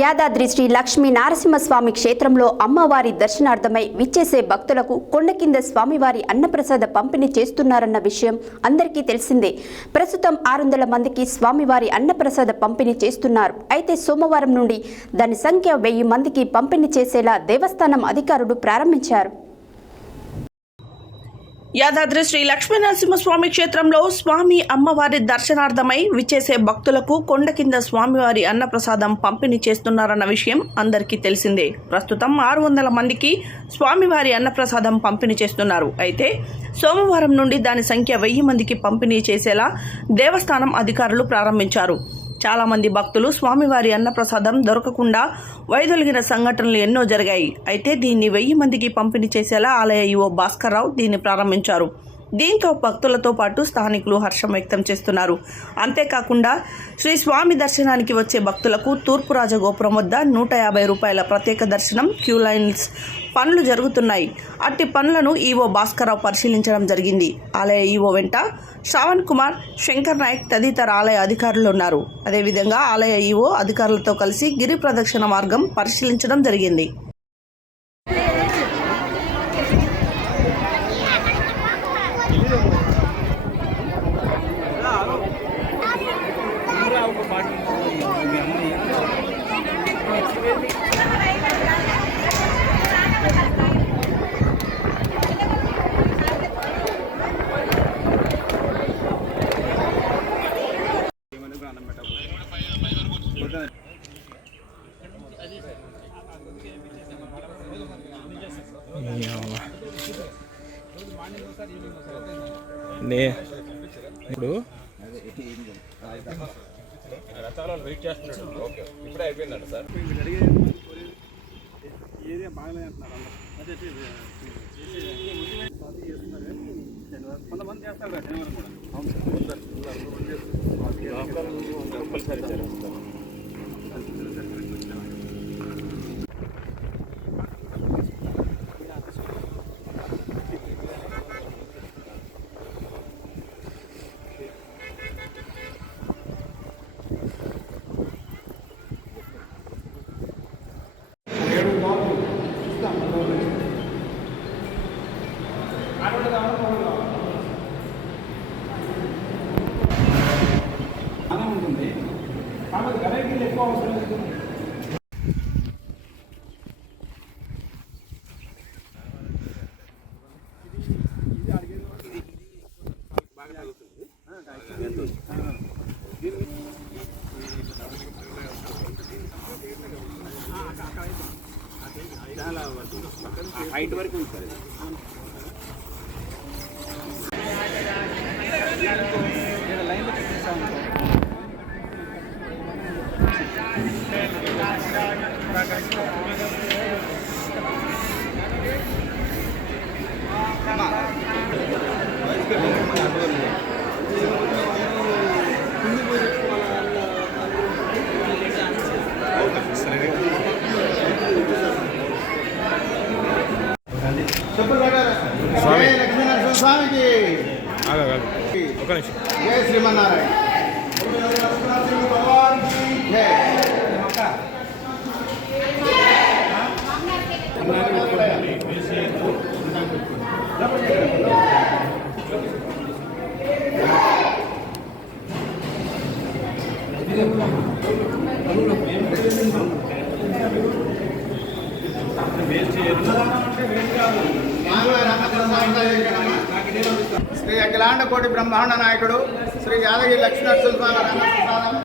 యాదాద్రి శ్రీ లక్ష్మీ నరసింహస్వామి క్షేత్రంలో అమ్మవారి దర్శనార్థమై విచ్చేసే భక్తులకు కొండ కింద స్వామివారి అన్నప్రసాద పంపిణీ చేస్తున్నారన్న విషయం అందరికీ తెలిసిందే. ప్రస్తుతం 600 మందికి స్వామివారి అన్నప్రసాద పంపిణీ చేస్తున్నారు. అయితే సోమవారం నుండి దాని సంఖ్య 1000 మందికి పంపిణీ చేసేలా దేవస్థానం అధికారులు ప్రారంభించారు. యాదాద్రి శ్రీ లక్ష్మీ నరసింహస్వామి క్షేత్రంలో స్వామి అమ్మవారి దర్శనార్థమై విచ్చేసే భక్తులకు కొండ కింద స్వామివారి అన్నప్రసాదం పంపిణీ చేస్తున్నారన్న విషయం అందరికీ తెలిసిందే. ప్రస్తుతం 600 మందికి స్వామివారి అన్నప్రసాదం పంపిణీ చేస్తున్నారు. అయితే సోమవారం నుండి దాని సంఖ్య 1000 మందికి పంపిణీ చేసేలా దేవస్థానం అధికారులు ప్రారంభించారు. చాలామంది భక్తులు స్వామివారి అన్నప్రసాదం దొరకకుండా వైదొలిగిన సంఘటనలు ఎన్నో జరిగాయి. అయితే దీన్ని 1000 మందికి పంపిణీ చేసేలా ఆలయ ఈవో భాస్కర్రావు దీన్ని ప్రారంభించారు. దీంతో భక్తులతో పాటు స్థానికులు హర్షం వ్యక్తం చేస్తున్నారు. అంతేకాకుండా శ్రీ స్వామి దర్శనానికి వచ్చే భక్తులకు తూర్పు రాజగోపురం వద్ద 150 రూపాయల ప్రత్యేక దర్శనం క్యూ లైన్స్ పనులు జరుగుతున్నాయి. అట్టి పనులను ఈవో భాస్కర్రావు పరిశీలించడం జరిగింది. ఆలయ ఈవో వెంట శ్రావణ్ కుమార్, శంకర్ నాయక్ తదితర ఆలయ అధికారులు ఉన్నారు. అదేవిధంగా ఆలయ ఈవో అధికారులతో కలిసి గిరి ప్రదక్షిణ మార్గం పరిశీలించడం జరిగింది. ఇప్పుడు రథాలను వెయిట్ చేస్తున్నాడు. ఓకే, ఇప్పుడే అయిపోయిందంట సార్. ఏరియా బాగానే అంటున్నారు. కొంతమంది చేస్తారు కదా జనవరం కూడా. కంపల్సరీ చేస్తారు. ఉంటుంది కాబట్టి గడపలు ఎక్కువ అవసరం లేదు. చాలా హైట్ వరకు ఉంది సార్. లైన్లో చూపిస్తాను సార్. స్వామి లక్ష్మీనరసింహ స్వామికి ఒక నిమిషం. జై శ్రీమన్నారాయణ. శ్రీ అఖిలాండ కోటి బ్రహ్మాండ నాయకుడు శ్రీ యాదగిరి లక్ష్మీ నరసింహ స్వామి